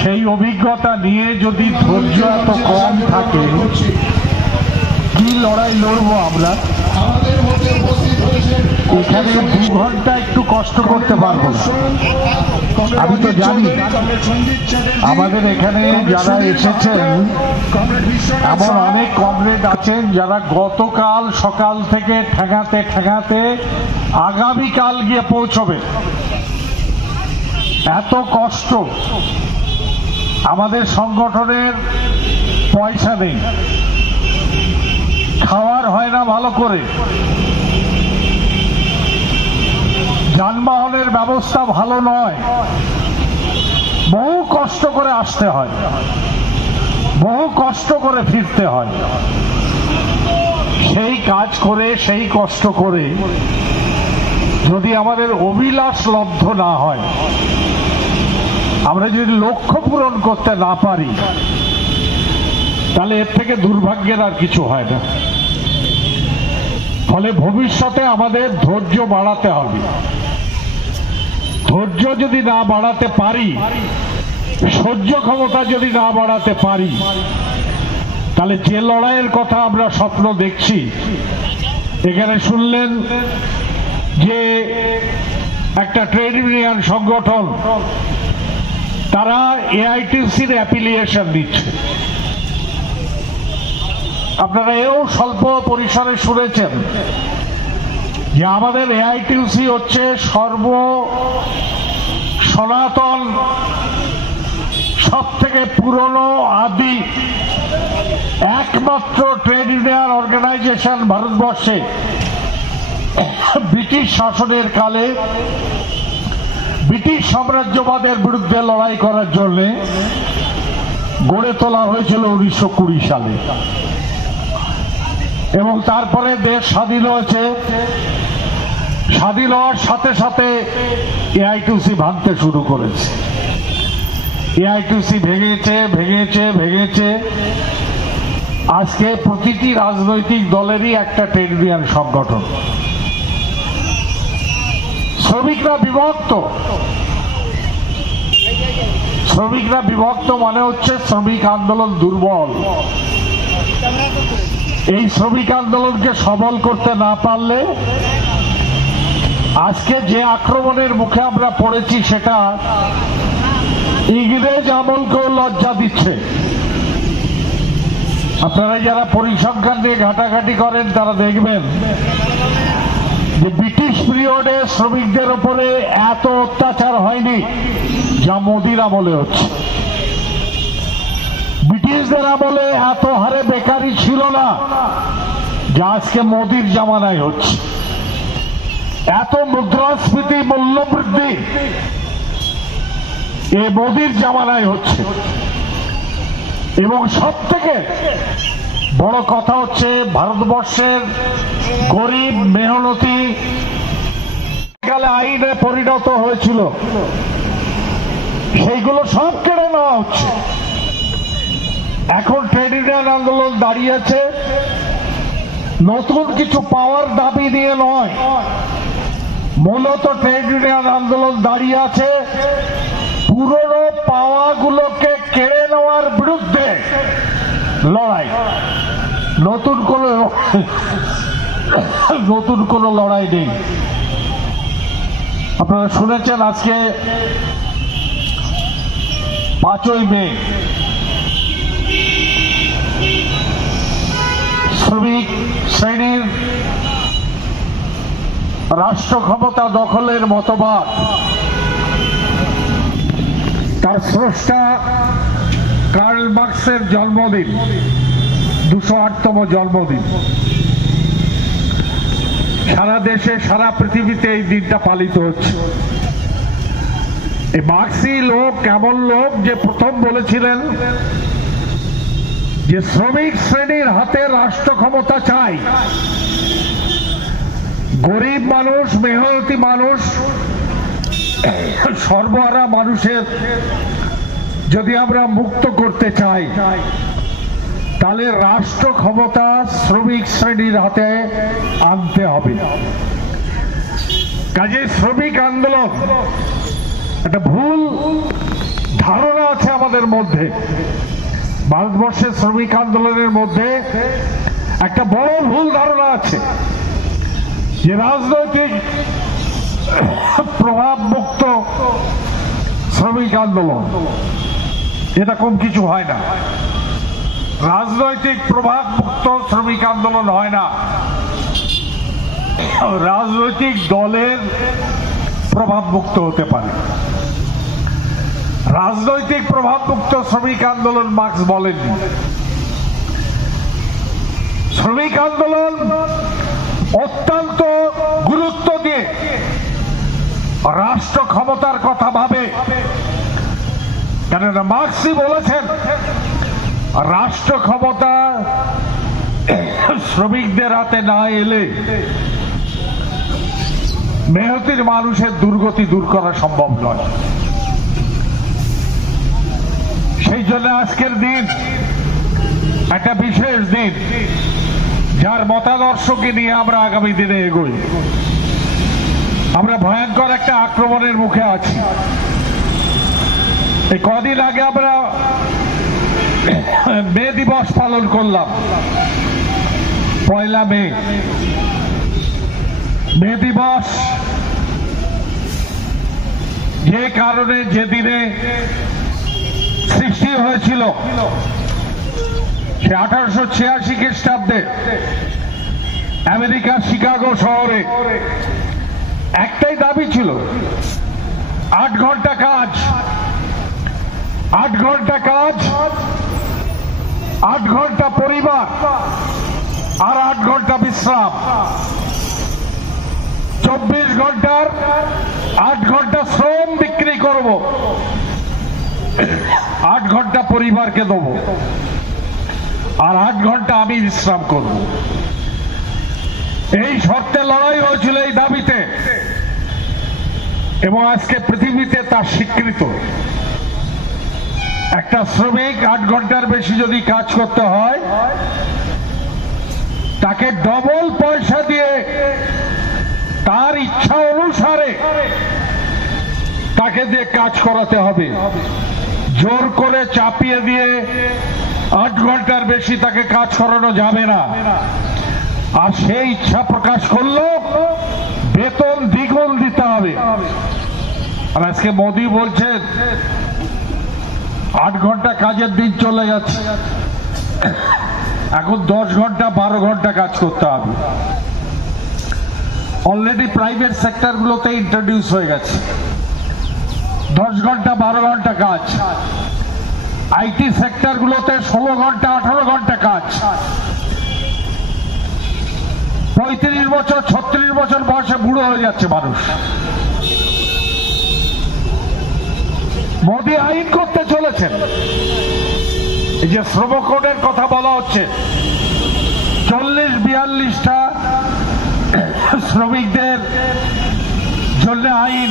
সেই অভিজ্ঞতা নিয়ে যদি ধৈর্য এত কম থাকে, কি লড়াই লড়বো আমরা? এখানে 2 ঘন্টা একটু কষ্ট করতে পারবো না। আমি তো জানি আমাদের এখানে যারা এসেছেন এমন অনেক কমরেড আছেন যারা গতকাল সকাল থেকে ঠেঙাতে ঠেঙাতে আগামীকাল গিয়ে পৌঁছবে। এত কষ্ট। আমাদের সংগঠনের পয়সা নেই, খাওয়ার হয় না ভালো করে, যানবাহনের ব্যবস্থা ভালো নয়, বহু কষ্ট করে আসতে হয়, বহু কষ্ট করে ফিরতে হয়। সেই কাজ করে, সেই কষ্ট করে যদি আমাদের অভিলাষ লব্ধ না হয়, আমরা যদি লক্ষ্য পূরণ করতে না পারি, তাহলে এর থেকে দুর্ভাগ্যের আর কিছু হয় না। ফলে ভবিষ্যতে আমাদের ধৈর্য বাড়াতে হবে। ধৈর্য যদি না বাড়াতে পারি, সহ্য ক্ষমতা যদি না বাড়াতে পারি, তাহলে যে লড়াইয়ের কথা আমরা স্বপ্ন দেখছি, এখানে শুনলেন যে একটা ট্রেড ইউনিয়ন সংগঠন তারা এআইটিউসির অ্যাফিলিয়েশন দিচ্ছে। আপনারা এও স্বল্প পরিসরে শুনেছেন যে আমাদের এআইটিউসি হচ্ছে সনাতন, সব থেকে পুরনো, আদি, একমাত্র ট্রেড ইউনিয়ন অর্গানাইজেশন ভারতবর্ষে। ব্রিটিশ শাসনের কালে ব্রিটিশ সাম্রাজ্যবাদের বিরুদ্ধে লড়াই করার জন্য গড়ে তোলা হয়েছিল 1920 সালে, এবং তারপরে দেশ স্বাধীন হয়েছে। স্বাধীন হওয়ার সাথে সাথে এআইটিউসি ভাঙতে শুরু করেছে। এআইটিউসি ভেঙেছে ভেঙেছে ভেঙেছে। আজকে প্রতিটি রাজনৈতিক দলেরই একটা ট্রেড ইউনিয়ন সংগঠন। শ্রমিকরা বিভক্ত। শ্রমিকরা বিভক্ত মানে হচ্ছে শ্রমিক আন্দোলন দুর্বল। এই শ্রমিক আন্দোলনকে সবল করতে না পারলে আজকে যে আক্রমণের মুখে আমরা পড়েছি, সেটা ইংরেজ আমলকেও লজ্জা দিচ্ছে। আপনারা যারা পরিসংখ্যান নিয়ে ঘাটাঘাটি করেন তারা দেখবেন যে ব্রিটিশ পিরিয়ডে শ্রমিকদের উপরে এত অত্যাচার হয়নি যা মোদির আমলে হচ্ছে। ব্রিটিশদের আমলে এত হারে বেকারি ছিল না যা আজকে মোদির জামানায় হচ্ছে। এত মুদ্রাস্ফীতি, মূল্যবৃদ্ধি এ মোদির জামানায় হচ্ছে। এবং সব থেকে বড় কথা হচ্ছে ভারতবর্ষের গরিব মেহনতি কালে আইনে পরিণত হয়েছিল, সেইগুলো সব কেড়ে নেওয়া হচ্ছে। এখন ট্রেড ইউনিয়ন আন্দোলন দাঁড়িয়েছে নতুন কিছু পাওয়ার দাবি নিয়ে নয়, মূলত ট্রেড ইউনিয়ন আন্দোলন দাঁড়িয়ে আছে পুরনো পাওয়াগুলোকে কেড়ে নেওয়ার বিরুদ্ধে লড়াই। নতুন কোন লড়াই নেই। আপনারা শুনেছেন আজকে 5ই মে শ্রমিক শ্রেণীর রাষ্ট্র ক্ষমতা দখলের মতবাদ, তার স্রষ্টা কার্ল মার্কসের জন্মদিন, 208তম জন্মদিন। সারা দেশে, সারা পৃথিবীতে এই দিনটা পালিত হচ্ছে। এই মার্ক্সী লোক এমন লোক যে প্রথম বলেছিলেন যে শ্রমিক শ্রেণীর হাতে রাষ্ট্র ক্ষমতা চাই। গরিব মানুষ, মেহনতি মানুষ, সর্বহারা মানুষের যদি আমরা মুক্ত করতে চাই, তাহলে রাষ্ট্র ক্ষমতা শ্রমিক শ্রেণীর হাতে আনতে হবে। কাজে শ্রমিক আন্দোলন, একটা ভুল ধারণা আছে আমাদের আন্দোলনের মধ্যে, ভারতবর্ষের শ্রমিক আন্দোলনের মধ্যে একটা বড় ভুল ধারণা আছে যে রাজনৈতিক প্রভাব মুক্ত শ্রমিক আন্দোলন, এরকম কিছু হয় না। রাজনৈতিক প্রভাব মুক্ত শ্রমিক আন্দোলন হয় না, রাজনৈতিক দলের প্রভাব মুক্ত হতে পারে। রাজনৈতিক প্রভাব মুক্ত শ্রমিক আন্দোলন মার্ক্স বলেননি। শ্রমিক আন্দোলন অত্যন্ত গুরুত্ব দিয়ে রাষ্ট্র ক্ষমতার কথা ভাবে, কেননা মার্ক্সই বলেছেন রাষ্ট্র ক্ষমতা শ্রমিকদের হাতে না এলে মেহনতির মানুষের দুর্গতি দূর করা সম্ভব নয়। সেই জন্য আজকের দিন একটা বিশেষ দিন, যার মতাদর্শকে নিয়ে আমরা আগামী দিনে এগোই। আমরা ভয়ঙ্কর একটা আক্রমণের মুখে আছি। এই কদিন আগে আমরা মে দিবস পালন করলাম, 1 মে। মে দিবস যে কারণে, যেদিনে সৃষ্টি হয়েছিল, সে 1886 খ্রিস্টাব্দে আমেরিকার শিকাগো শহরে একটাই দাবি ছিল, 8 ঘন্টা কাজ, 8 ঘন্টা কাজ, 8 ঘন্টা পরিবার আর 8 ঘন্টা বিশ্রাম। 24 ঘন্টার 8 ঘন্টা শ্রম বিক্রি করব, 8 ঘন্টা পরিবারকে দেব, আর 8 ঘন্টা আমি বিশ্রাম করব। এই শর্তে লড়াই হয়েছিল এই দাবিতে, এবং আজকে পৃথিবীতে তার স্বীকৃত। একটা শ্রমিক 8 ঘন্টার বেশি যদি কাজ করতে হয়, তাকে ডবল পয়সা দিয়ে তার ইচ্ছা অনুসারে তাকে দিয়ে কাজ করাতে হবে। জোর করে চাপিয়ে দিয়ে 8 ঘন্টার বেশি তাকে কাজ করানো যাবে না। আর সেই ইচ্ছা প্রকাশ করলেও বেতন দ্বিগুণ দিতে হবে। আর আজকে মোদি বলছেন 8 ঘন্টা কাজের দিন চলে যাচ্ছে, এখন 10 ঘন্টা 12 ঘন্টা কাজ করতে হবে। অলরেডি প্রাইভেট সেক্টর গুলোতে ইন্ট্রোডিউস হয়ে গেছে 10 ঘন্টা 12 ঘন্টা কাজ। আইটি সেক্টর গুলোতে 16 ঘন্টা 18 ঘন্টা কাজ। 35 বছর 36 বছর বয়সে বুড়ো হয়ে যাচ্ছে মানুষ। মোদি আইন করতে চলেছেন। এই যে শ্রম কোডের কথা বলা হচ্ছে, 40-42টা শ্রমিকদের জন্য আইন,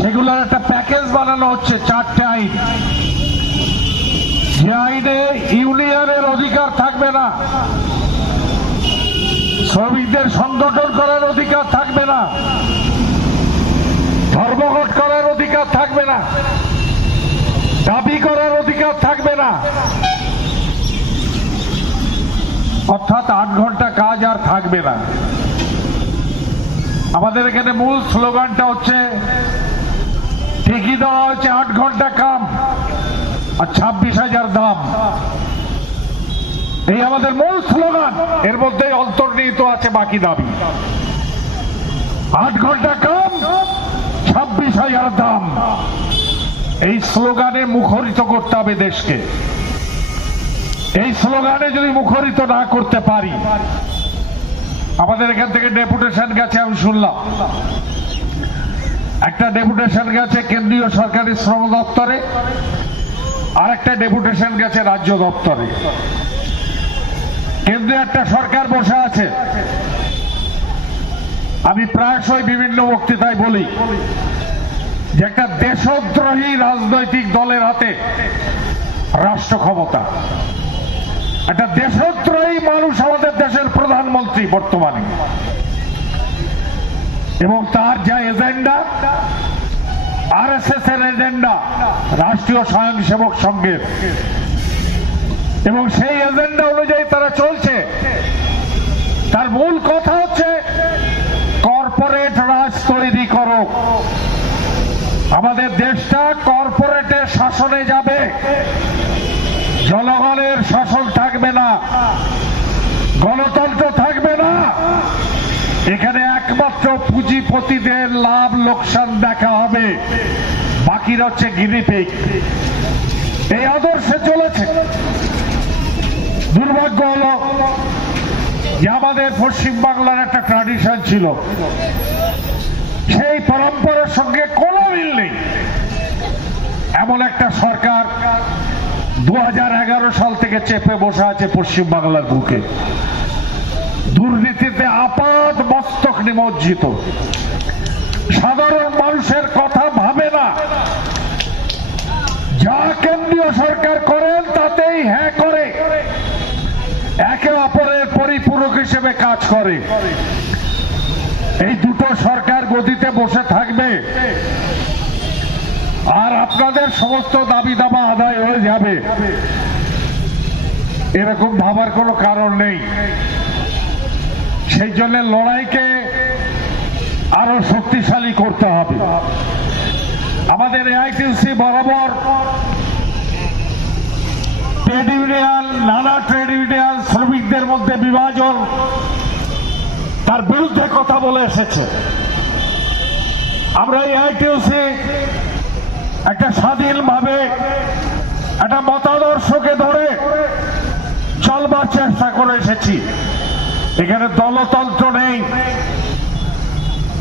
সেগুলোর একটা প্যাকেজ বানানো হচ্ছে, 4টে আইন। যে আইনে ইউনিয়নের অধিকার থাকবে না, শ্রমিকদের সংগঠন করার অধিকার থাকবে না, ধর্মঘট করার অধিকার থাকবে না, দাবি করার অধিকার থাকবে না, অর্থাৎ 8 ঘন্টা কাজ আর থাকবে না। আমাদের এখানে মূল স্লোগানটা হচ্ছে, ঠিকই দেওয়া হচ্ছে 8 ঘন্টা কাম আর 26,000 দাম। এই আমাদের মূল স্লোগান, এর মধ্যে অন্তর্নিহিত আছে বাকি দাবি। 8 ঘন্টা কাম, 26,000 দাম। এই স্লোগানে মুখরিত করতে হবে দেশকে। এই স্লোগানে যদি মুখরিত না করতে পারি, আমাদের এখান থেকে ডেপুটেশন গেছে, আমি শুনলাম একটা ডেপুটেশন গেছে কেন্দ্রীয় সরকারি শ্রম দপ্তরে, আর একটা ডেপুটেশন গেছে রাজ্য দপ্তরে। কেন্দ্রে একটা সরকার বসে আছে। আমি প্রায়শই বিভিন্ন বক্তৃতায় বলি যে একটা দেশদ্রোহী রাজনৈতিক দলের হাতে রাষ্ট্র ক্ষমতা। একটা দেশদ্রোহী মানুষ আমাদের দেশের প্রধানমন্ত্রী বর্তমানে, এবং তার যা এজেন্ডা আরএসএস এর এজেন্ডা, রাষ্ট্রীয় স্বয়ংসেবক সংঘের, এবং সেই এজেন্ডা অনুযায়ী তারা চলছে। তার মূল কথা হচ্ছে কর্পোরেট রাজ তৈরি করো, আমাদের দেশটা কর্পোরেটের শাসনে যাবে, জনগণের শাসন থাকবে না, গণতন্ত্র থাকবে না। এখানে একমাত্র পুঁজিপতিদের লাভ লোকসান দেখা হবে, বাকিরা হচ্ছে গিনিপিগ। এই আদর্শে চলেছে। দুর্ভাগ্য হলো যে আমাদের পশ্চিম বাংলার একটা ট্র্যাডিশন ছিল, সেই পরম্পরার সঙ্গে কোনো মিল নেই। এমন একটা সরকার 2011 সাল থেকে চেপে বসে আছে পশ্চিম বাংলার বুকে, দুর্নীতিতে আপাত মস্তক নিমজ্জিত, সাধারণ মানুষের কথা ভাবে না, যা কেন্দ্রীয় সরকার করেন তাতেই হ্যাঁ করে, একে অপরের পরিপূরক হিসেবে কাজ করে। এই দুটো সরকার গদিতে বসে থাকবে আর আপনাদের সমস্ত দাবি দাবা আদায় হয়ে যাবে, এরকম ভাবার কোনো কারণ নেই। সেই জন্য লড়াইকে আরো শক্তিশালী করতে হবে। আমাদের এআইটিউসি বরাবর ট্রেড ইউনিয়ন, নানা ট্রেড ইউনিয়ন শ্রমিকদের মধ্যে বিভাজন, তার বিরুদ্ধে কথা বলে এসেছে। আমরা এআইটিউসি একটা স্বাধীনভাবে একটা মতাদর্শকে ধরে চলবার চেষ্টা করে এসেছি। এখানে দলতন্ত্র নেই,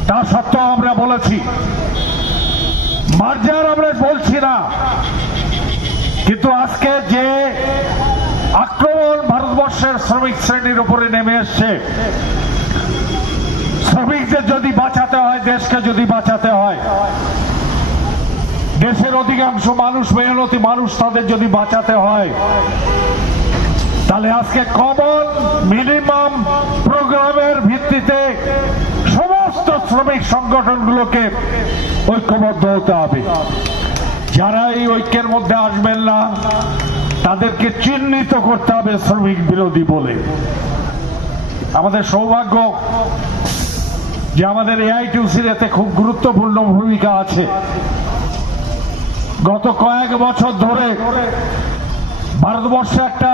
তা সত্ত্বেও আমরা বলেছি মার্জার আমরা বলছি না, কিন্তু আজকে যে আক্রমণ ভারতবর্ষের শ্রমিক শ্রেণীর উপরে নেমে এসছে, শ্রমিকদের যদি বাঁচাতে হয়, দেশকে যদি বাঁচাতে হয়, দেশের অধিকাংশ মানুষ, মেহনতি মানুষ, তাদের যদি বাঁচাতে হয়, তাহলে আজকে কমন মিনিমাম প্রোগ্রামের ভিত্তিতে সমস্ত শ্রমিক সংগঠনগুলোকে ঐক্যবদ্ধ হতে হবে। যারা এই ঐক্যের মধ্যে আসবেন না, তাদেরকে চিহ্নিত করতে হবে শ্রমিক বিরোধী বলে। আমাদের সৌভাগ্য যে আমাদের এআইটিউসির এতে খুব গুরুত্বপূর্ণ ভূমিকা আছে। গত কয়েক বছর ধরে ভারতবর্ষে একটা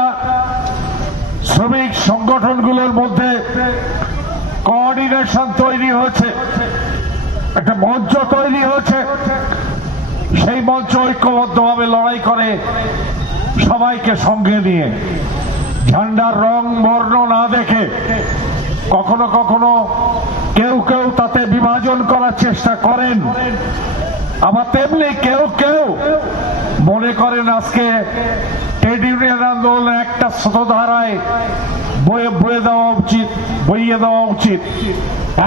শ্রমিক সংগঠনগুলোর মধ্যে কোঅর্ডিনেশন তৈরি হয়েছে, একটা মঞ্চ তৈরি হয়েছে। সেই মঞ্চ ঐক্যবদ্ধভাবে লড়াই করে, সবাইকে সঙ্গে নিয়ে, ঝান্ডার রং বর্ণ না দেখে। কখনো কখনো কেউ কেউ তাতে বিভাজন করার চেষ্টা করেন, আবার তেমনি কেউ কেউ মনে করেন আজকে ট্রেড ইউনিয়ন আন্দোলন একটা স্রোতধারায় বইয়ে দেওয়া উচিত।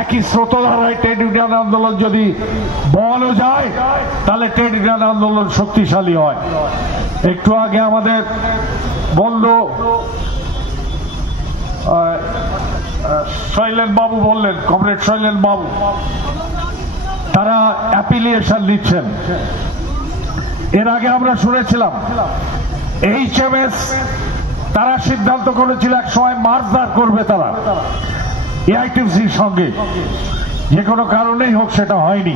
একই স্রোতধারায় ট্রেড ইউনিয়ন আন্দোলন যদি বলানো যায়, তাহলে ট্রেড ইউনিয়ন আন্দোলন শক্তিশালী হয়। একটু আগে আমাদের বন্ধু শৈলেন বাবু বললেন, কমরেড শৈলেন বাবু, তারা অ্যাপিলিয়েশন নিচ্ছেন। এর আগে আমরা শুনেছিলাম এইচএমএস তারা সিদ্ধান্ত করেছিল এক সময় মার্জার করবে তারা এআইটিউসির সঙ্গে, যে কোনো কারণেই হোক সেটা হয়নি।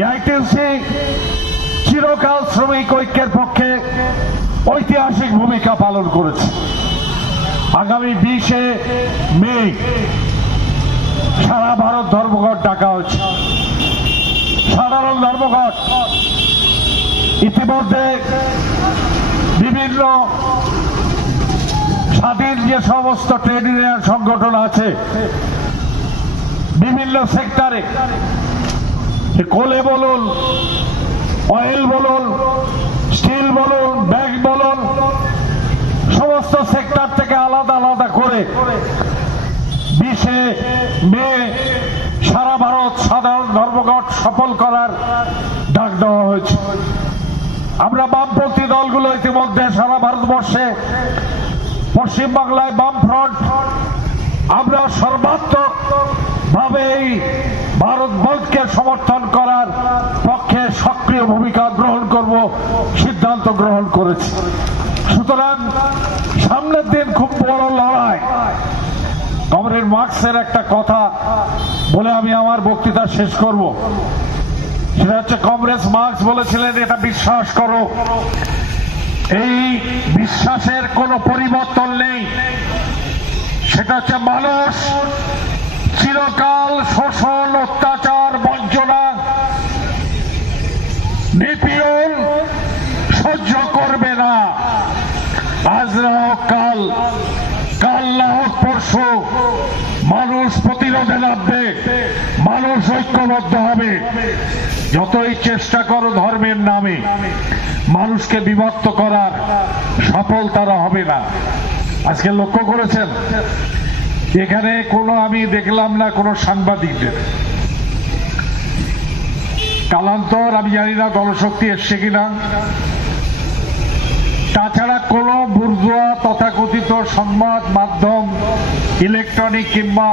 এআইটিউসি চিরকাল শ্রমিক ঐক্যের পক্ষে ঐতিহাসিক ভূমিকা পালন করেছে। আগামী 20 মে সারা ভারত ধর্মঘট ডাকা হচ্ছে, সাধারণ ধর্মঘট। ইতিমধ্যে বিভিন্ন স্বাধীন যে সমস্ত ট্রেড ইউনিয়ন সংগঠন আছে বিভিন্ন সেক্টরে, কোলে বলুন, অয়েল বলুন, স্টিল বলুন, ব্যাগ বলুন, সমস্ত সেক্টর থেকে আলাদা আলাদা করে 20 মে সারা ভারত সাধারণ ধর্মঘট সফল করার ডাক দেওয়া হয়েছে। আমরা বামপন্থী দলগুলো ইতিমধ্যে সারা ভারতবর্ষে, পশ্চিমবাংলায় বামফ্রন্ট, আমরা সর্বাত্মক ভাবে এই ভারত বন্ধকে সমর্থন করার পক্ষে সক্রিয় ভূমিকা গ্রহণ করব সিদ্ধান্ত গ্রহণ করেছি। সুতরাং সামনের দিন খুব বড় লড়াই। কমরেড মার্কসের একটা কথা বলে আমি আমার বক্তৃতা শেষ করব। সেটা হচ্ছে, কমরেড মার্কস বলেছিলেন, এটা বিশ্বাস করো, এই বিশ্বাসের কোনো পরিবর্তন নেই। সেটা হচ্ছে, মানুষ চিরকাল শোষণ, অত্যাচার, বঞ্চনা, নিপীড়ন সহ্য করবে না। আজ না হোক কাল, কাল না হোক পরশু, মানুষ প্রতিরোধে নামবে, মানুষ ঐক্যবদ্ধ হবে। যতই চেষ্টা করো ধর্মের নামে মানুষকে বিভক্ত করার, সফল তারা হবে না। আজকে লক্ষ্য করেছেন, এখানে কোনো আমি দেখলাম না কোনো সাংবাদিকদের। কালান্তর আমি জানি না গণশক্তি এসছে কিনা, তাছাড়া কোন বুর্জোয়া তথাকথিত সংবাদ মাধ্যম, ইলেকট্রনিক কিংবা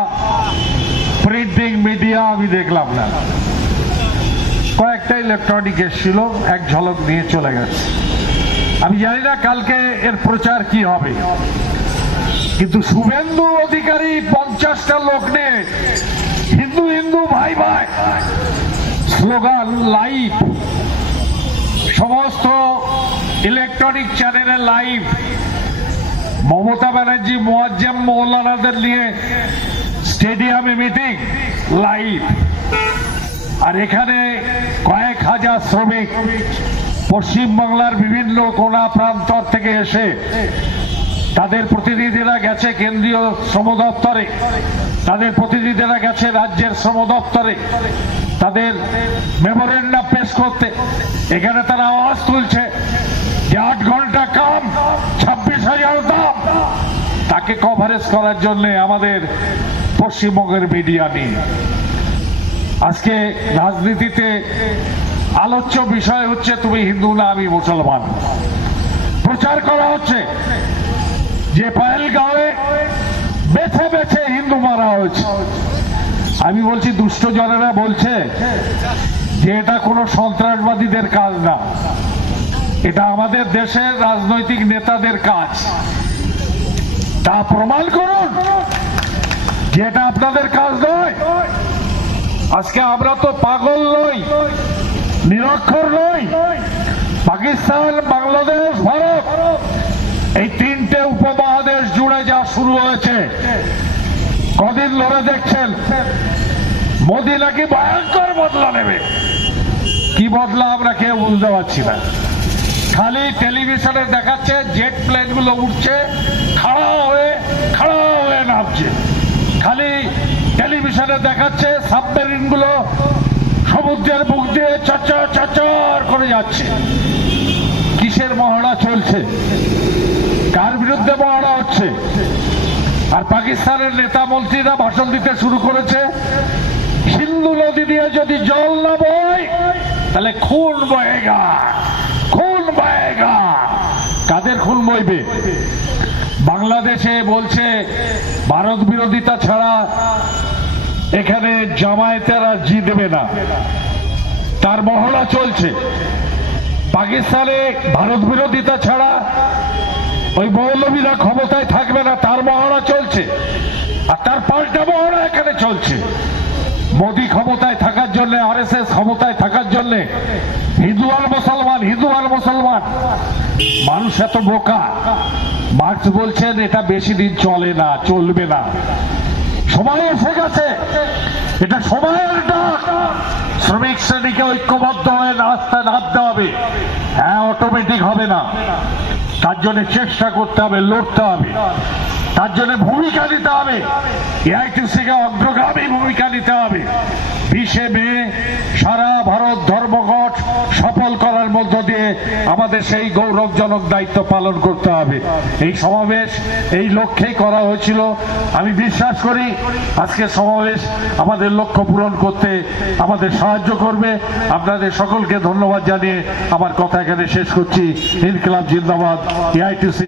প্রিন্টিং মিডিয়া আমি দেখলাম না। কয়েকটা ইলেকট্রনিক এসেছিল, এক ঝলক নিয়ে চলে গেছে। আমি জানি না কালকে এর প্রচার কি হবে, কিন্তু শুভেন্দু অধিকারী 50টা লোক নিয়ে হিন্দু হিন্দু ভাই ভাই স্লোগান লাইভ, সমস্ত ইলেকট্রনিক চ্যানেলে লাইভ। মমতা ব্যানার্জি মুয়াজ্জেম মৌলানাদের নিয়ে স্টেডিয়ামে মিটিং লাইভ। আর এখানে কয়েক হাজার শ্রমিক পশ্চিমবাংলার বিভিন্ন কোনা প্রান্তর থেকে এসে তাদের প্রতিনিধিরা গেছে কেন্দ্রীয় শ্রম দপ্তরে, তাদের প্রতিনিধিরা গেছে রাজ্যের শ্রম দপ্তরে তাদের মেমোরেন্ডাম পেশ করতে। এখানে তারা আওয়াজ তুলছে যে 8 ঘন্টা কাম, 26,000 দাম। তাকে কভারেজ করার জন্য আমাদের পশ্চিমবঙ্গের মিডিয়া নিয়ে আজকে রাজনীতিতে আলোচ্য বিষয় হচ্ছে তুমি হিন্দু না আমি মুসলমান। প্রচার করা হচ্ছে যে পহেলগাঁওয়ে বেছে বেছে হিন্দু মারা হয়েছে। আমি বলছি, দুষ্ট জনেরা বলছে যে এটা কোনো সন্ত্রাসবাদীদের কাজ না, এটা আমাদের দেশের রাজনৈতিক নেতাদের কাজ। তা প্রমাণ করুন যে এটা আপনাদের কাজ নয়। আজকে আমরা তো পাগল নই, নিরক্ষর নই। পাকিস্তান, বাংলাদেশ, ভারত, এই 3টে উপমহাদেশ জুড়ে যা শুরু হয়েছে, কদিন ধরে দেখছেন মোদী নাকি ভয়ঙ্কর বদলা নেবে। কি বদলা আমরা কেউ বুঝতে পারছি না। খালি টেলিভিশনে দেখাচ্ছে জেট প্লেন গুলো উঠছে, খাড়া হয়ে নামছে। খালি টেলিভিশনে দেখাচ্ছে সাবমেরিন গুলো সমুদ্রের বুক দিয়ে চচ্চর করে যাচ্ছে। কিসের মহড়া চলছে? কার বিরুদ্ধে মহড়া হচ্ছে? আর পাকিস্তানের নেতা মন্ত্রীরা ভাষণ দিতে শুরু করেছে, সিন্ধু নদী দিয়ে যদি জল না বয় তাহলে খুন বহেগা, খুন বহেগা। কাদের খুন বইবে? বাংলাদেশে বলছে ভারত বিরোধিতা ছাড়া এখানে জামায়াতেরা জিতবে না, তার মহড়া চলছে। পাকিস্তানে ভারত বিরোধিতা ছাড়া ওই মৌলবীরা ক্ষমতায় থাকবে না, তার মহড়া চলছে। আর তার পাল্টা মহড়া এখানে চলছে। মোদী ক্ষমতায় থাকার জন্য, আরএসএস ক্ষমতায় থাকার জন্য হিন্দু আর মুসলমান, হিন্দু আর মুসলমান। মানুষ এত বোকা। মার্কস বলছেন এটা বেশি দিন চলে না, চলবে না, সময় এসে গেছে। এটা সময়ের ডাক। শ্রমিক শ্রেণীকে ঐক্যবদ্ধ হয়ে রাস্তায় নামতে হবে। হ্যাঁ, অটোমেটিক হবে না, তার জন্য চেষ্টা করতে হবে, লড়তে হবে, তার জন্য ভূমিকা নিতে হবে। এআইটিসিকে অগ্রগামী ভূমিকা নিতে হবে। 20শে মে সারা ভারত ধর্মঘট সফল করার মধ্য দিয়ে আমাদের সেই গৌরবজনক দায়িত্ব পালন করতে হবে। এই সমাবেশ এই লক্ষ্যেই করা হয়েছিল। আমি বিশ্বাস করি আজকে সমাবেশ আমাদের লক্ষ্য পূরণ করতে আমাদের সাহায্য করবে। আপনাদের সকলকে ধন্যবাদ জানিয়ে আমার কথা এখানে শেষ করছি। ইনকিলাব জিন্দাবাদ। এআইটিসি